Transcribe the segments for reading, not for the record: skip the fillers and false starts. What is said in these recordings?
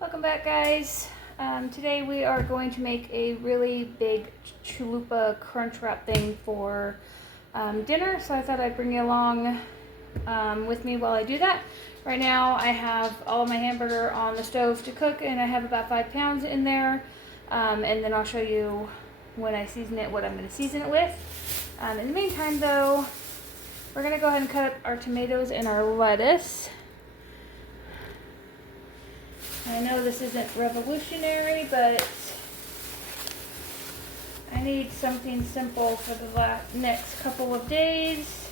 Welcome back, guys. Today we are going to make a really big chalupa crunch wrap thing for dinner, so I thought I'd bring you along with me while I do that. Right now I have all of my hamburger on the stove to cook, and I have about 5 pounds in there, and then I'll show you when I season it what I'm going to season it with. In the meantime though, we're going to go ahead and cut up our tomatoes and our lettuce. I know this isn't revolutionary, but I need something simple for the next couple of days,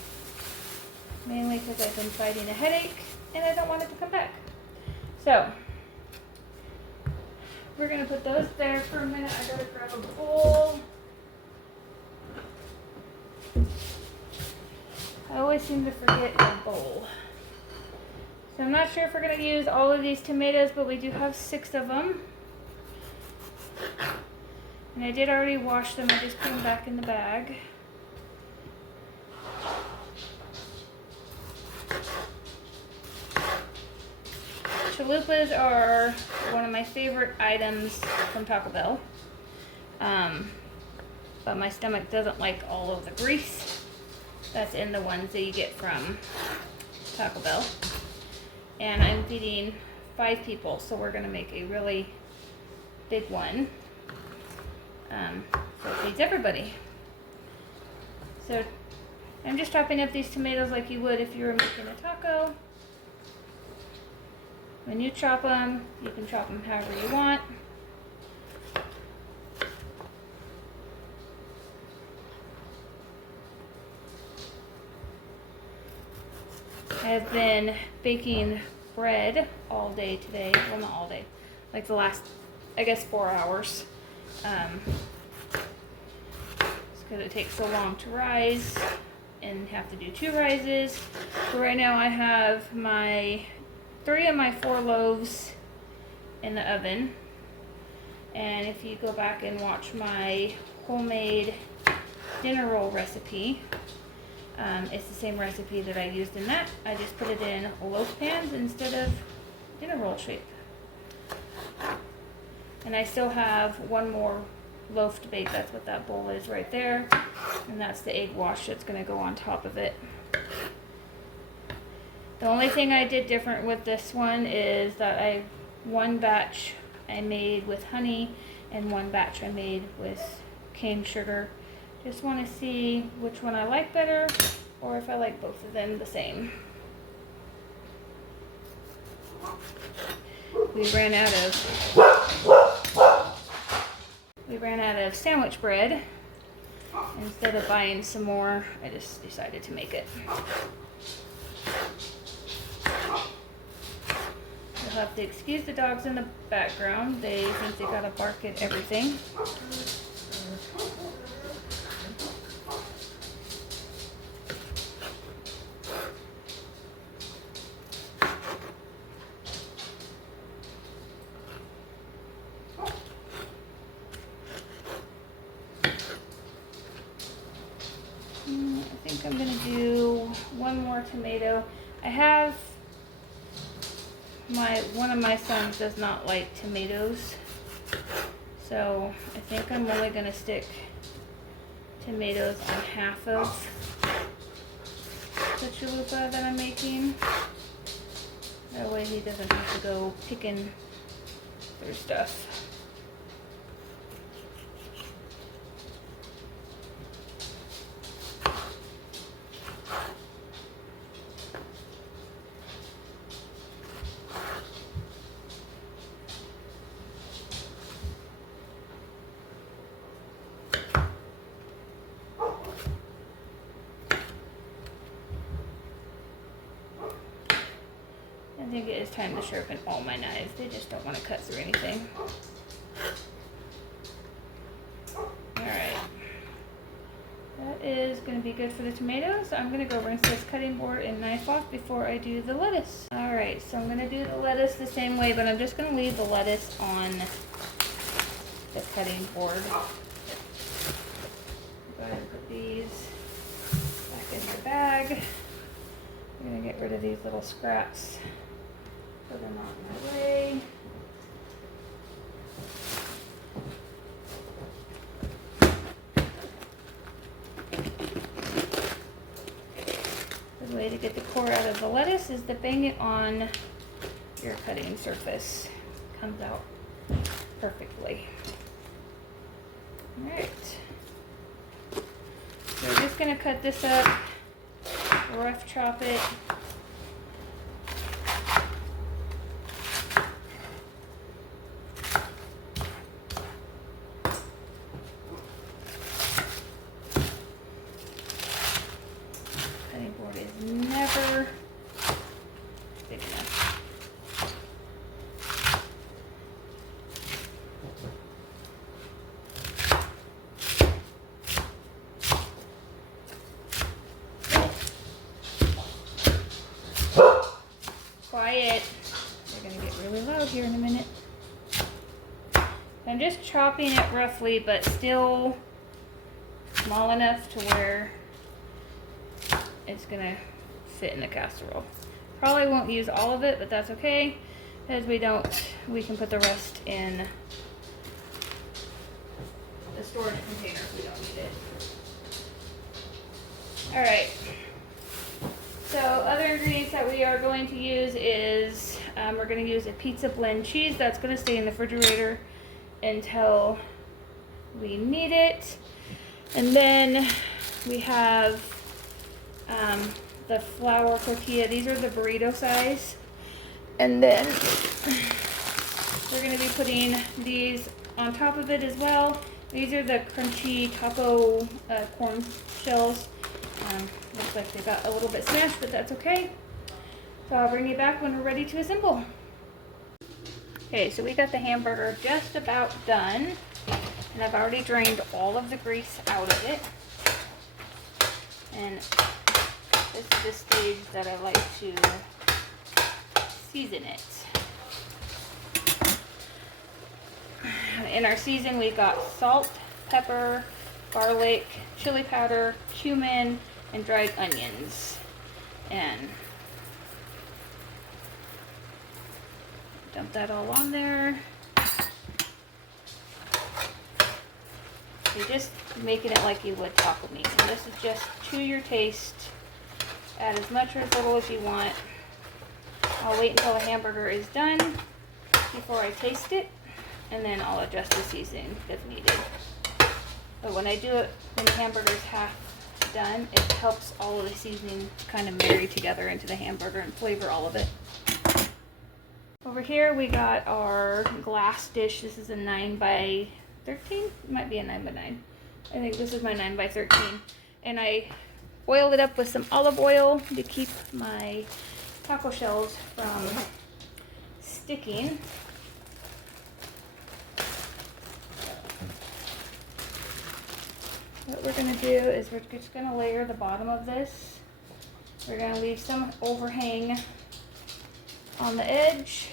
mainly because I've been fighting a headache and I don't want it to come back. So we're going to put those there for a minute. I gotta grab a bowl. I always seem to forget a bowl. So I'm not sure if we're going to use all of these tomatoes, but we do have 6 of them. And I did already wash them, I just put them back in the bag. Chalupas are one of my favorite items from Taco Bell. But my stomach doesn't like all of the grease that's in the ones that you get from Taco Bell. And I'm feeding 5 people, so we're going to make a really big one. So it feeds everybody. So I'm just chopping up these tomatoes like you would if you were making a taco. When you chop them, you can chop them however you want. I've been baking bread all day today. Well, not all day. Like the last, I guess, 4 hours. It's because it takes so long to rise and have to do 2 rises. So right now I have my 3 of my 4 loaves in the oven. And if you go back and watch my homemade dinner roll recipe, it's the same recipe that I used in that. I just put it in loaf pans instead of dinner roll shape. And I still have 1 more loaf to bake. That's what that bowl is right there. And that's the egg wash that's going to go on top of it. The only thing I did different with this one is that one batch I made with honey and 1 batch I made with cane sugar. Just want to see which one I like better, or if I like both of them the same. We ran out of sandwich bread. Instead of buying some more, I just decided to make it. You'll have to excuse the dogs in the background. They think they gotta bark at everything. I think I'm going to do 1 more tomato. I have one of my sons does not like tomatoes, so I think I'm only going to stick tomatoes on half of the chalupa that I'm making. That way he doesn't have to go picking through stuff. I think it is time to sharpen all my knives. They just don't want to cut through anything. Alright. That is going to be good for the tomatoes. I'm going to go rinse this cutting board and knife off before I do the lettuce. Alright, so I'm going to do the lettuce the same way, but I'm just going to leave the lettuce on the cutting board. Go ahead and put these back in the bag. I'm going to get rid of these little scraps so they're not in my way. get the core out of the lettuce is to bang it on your cutting surface. Comes out perfectly. Alright. So we're just going to cut this up, rough chop it. Cutting board is never big enough. Quiet. They're gonna get really loud here in a minute. I'm just chopping it roughly, but still small enough to where it's gonna fit in the casserole. Probably won't use all of it, but that's okay, because we can put the rest in the storage container if we don't need it. All right. So other ingredients that we are going to use is, we're going to use a pizza blend cheese that's going to stay in the refrigerator until we need it. And then we have the flour tortilla. These are the burrito size. And then we're going to be putting these on top of it as well. These are the crunchy taco corn shells. Looks like they got a little bit smashed, but that's okay. So I'll bring you back when we're ready to assemble. Okay, so we got the hamburger just about done. And I've already drained all of the grease out of it. And this is the stage that I like to season it. In our season, we got salt, pepper, garlic, chili powder, cumin, and dried onions. And dump that all on there. You're just making it like you would taco meat. And this is just to your taste. Add as much or as little as you want. I'll wait until the hamburger is done before I taste it, and then I'll adjust the seasoning if needed. But when I do it when the hamburger is half done, it helps all of the seasoning kind of marry together into the hamburger and flavor all of it. Over here we got our glass dish. This is a 9 by 13. It might be a 9 by 9. I think this is my 9 by 13. And I oiled it up with some olive oil to keep my taco shells from sticking. What we're going to do is we're just going to layer the bottom of this. We're going to leave some overhang on the edge.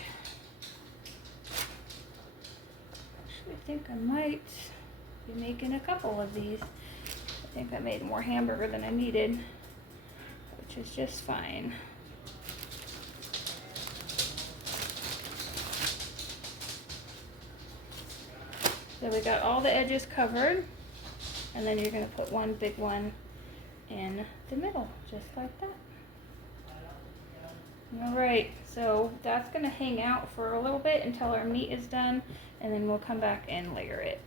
Actually, I think I might be making a couple of these. I think I made more hamburger than I needed, which is just fine. So we got all the edges covered. And then you're going to put one big one in the middle, just like that. Alright, so that's going to hang out for a little bit until our meat is done, and then we'll come back and layer it.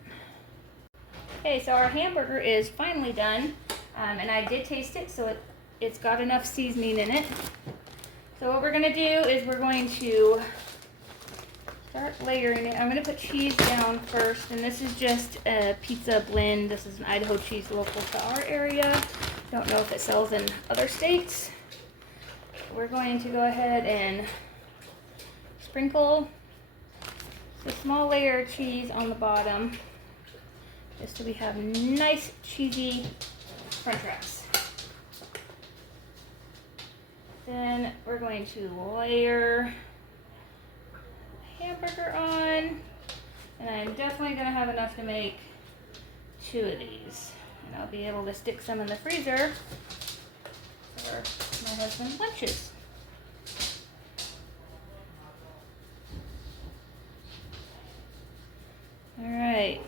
Okay, so our hamburger is finally done, and I did taste it, so it's got enough seasoning in it. So what we're going to do is we're going to start layering it. I'm going to put cheese down first, and this is just a pizza blend. This is an Idaho cheese local to our area. Don't know if it sells in other states. We're going to go ahead and sprinkle a small layer of cheese on the bottom, just so we have nice cheesy crunch wraps. Then we're going to layer hamburger on, and I'm definitely going to have enough to make 2 of these, and I'll be able to stick some in the freezer for my husband's lunches. Alright,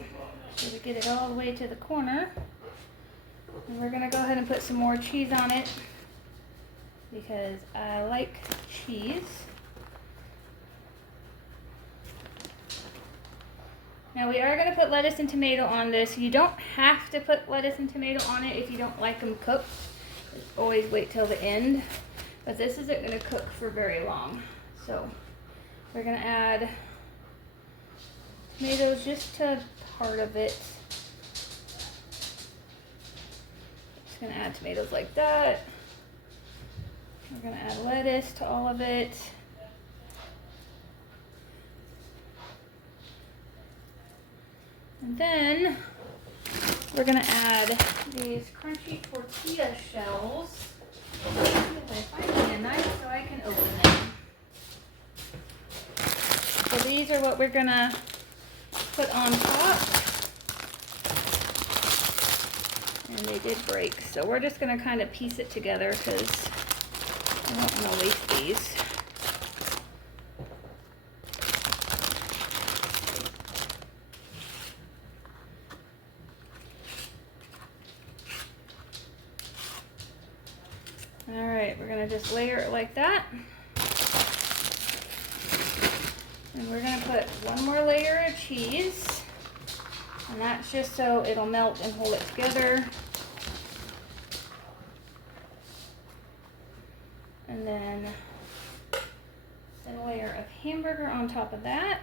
so we get it all the way to the corner, and we're going to go ahead and put some more cheese on it. because I like cheese. Now we are going to put lettuce and tomato on this. You don't have to put lettuce and tomato on it if you don't like them cooked. Always wait till the end. But this isn't going to cook for very long. So we're going to add tomatoes just to part of it. Just going to add tomatoes like that. We're going to add lettuce to all of it. And then we're going to add these crunchy tortilla shells. If I find me a knife so I can open them. So these are what we're going to put on top. And they did break. So we're just going to kind of piece it together because I don't want to waste these. Alright, we're going to just layer it like that. And we're going to put one more layer of cheese. And that's just so it'll melt and hold it together. And then a layer of hamburger on top of that.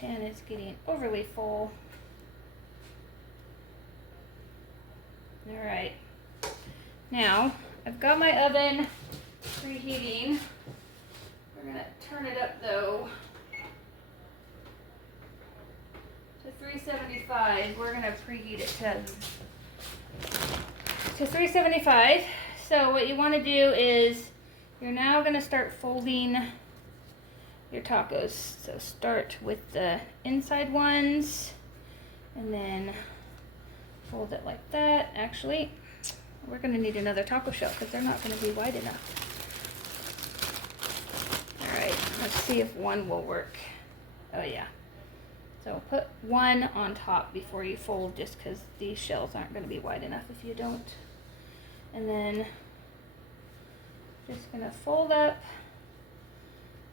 Pan is getting overly full. All right. Now, I've got my oven preheating. We're gonna turn it up though to 375. We're gonna preheat it to 375. So what you wanna do is you're now gonna start folding your tacos. So start with the inside ones and then fold it like that. Actually, we're going to need another taco shell because they're not going to be wide enough. Alright, let's see if one will work. Oh yeah. So put one on top before you fold just because these shells aren't going to be wide enough if you don't. And then just going to fold up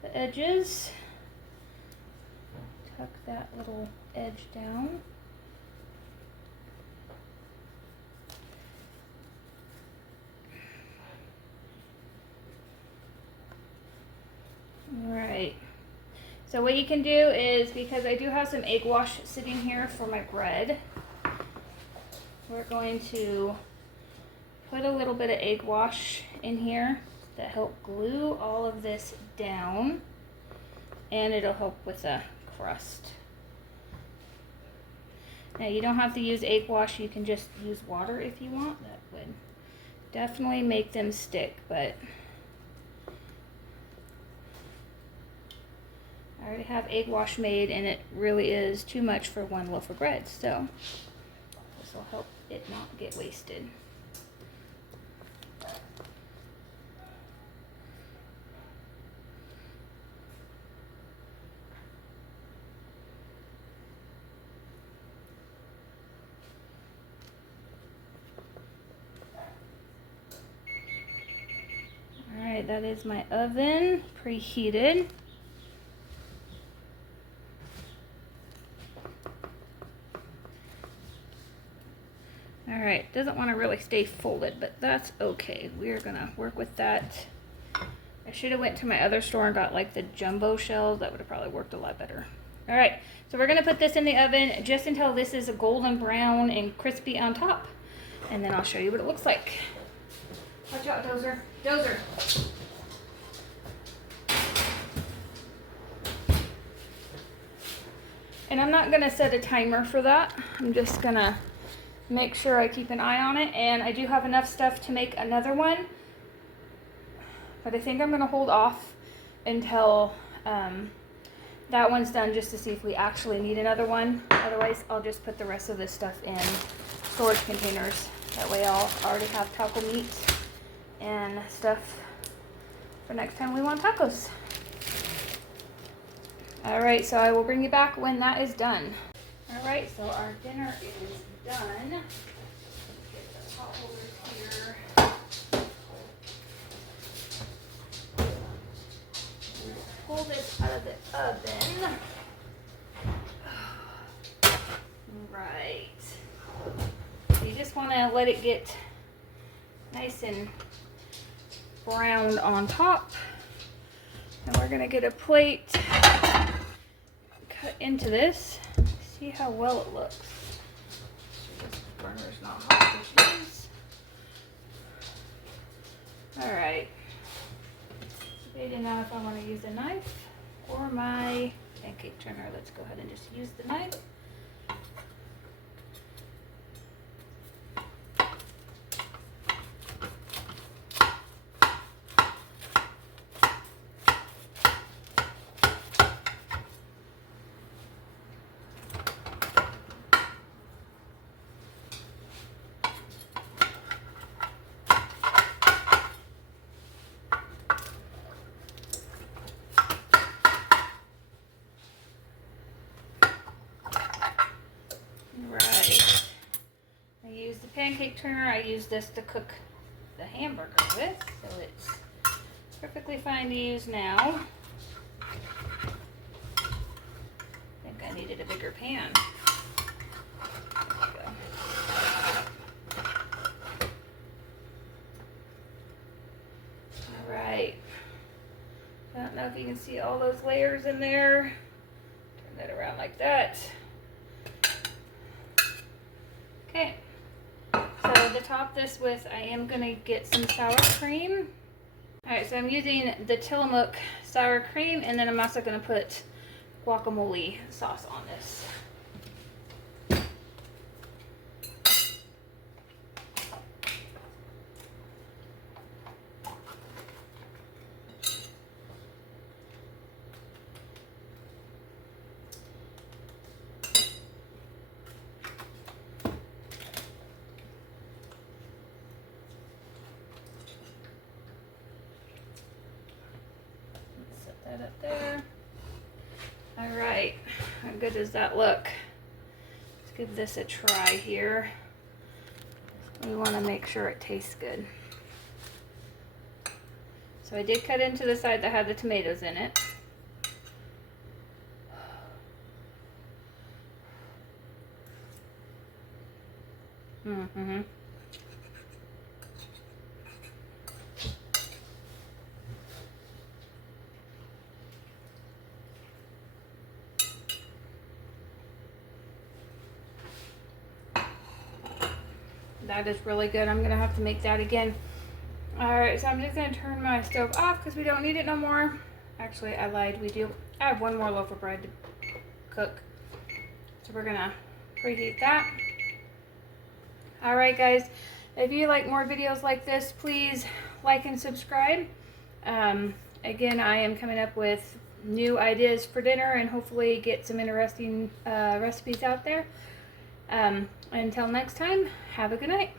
the edges, tuck that little edge down. Alright, so what you can do is, because I do have some egg wash sitting here for my bread, we're going to put a little bit of egg wash in here to help glue all of this down, and it'll help with the crust. Now you don't have to use egg wash, you can just use water if you want. That would definitely make them stick, but I already have egg wash made and it really is too much for one loaf of bread, so this will help it not get wasted. Alright, that is my oven preheated. Alright, doesn't want to really stay folded, but that's okay. We're gonna work with that. I should have went to my other store and got like the jumbo shells. That would have probably worked a lot better. Alright, so we're gonna put this in the oven just until this is a golden brown and crispy on top. And then I'll show you what it looks like. Watch out, Dozer. Dozer. And I'm not gonna set a timer for that. I'm just gonna make sure I keep an eye on it. And I do have enough stuff to make another one. But I think I'm gonna hold off until that one's done, just to see if we actually need another one. Otherwise, I'll just put the rest of this stuff in storage containers. That way I'll already have taco meat and stuff for next time we want tacos. All right, so I will bring you back when that is done. All right, so our dinner is done. Get the pot holders here. Pull this out of the oven. Right. So you just want to let it get nice and browned on top. And we're going to get a plate, cut into this. See how well it looks. This burner's not hot, which it is. All right. Debating now if I want to use a knife or my pancake turner. Let's go ahead and just use the knife. Right. I use the pancake turner. I use this to cook the hamburger with, so it's perfectly fine to use now. I think I needed a bigger pan. There we go. All right. I don't know if you can see all those layers in there. Turn that around like that. Okay, so to top this with, I am going to get some sour cream. Alright, so I'm using the Tillamook sour cream, and then I'm also going to put guacamole sauce on this. Set that up there. All right, how good does that look? Let's give this a try here. We want to make sure it tastes good. So I did cut into the side that had the tomatoes in it. Mm-hmm. That is really good. I'm gonna have to make that again. All right, so I'm just gonna turn my stove off because we don't need it no more. Actually, I lied. We do. I have one more loaf of bread to cook, so we're gonna preheat that. All right, guys. If you like more videos like this, please like and subscribe. Again, I am coming up with new ideas for dinner and hopefully get some interesting recipes out there. Until next time, have a good night.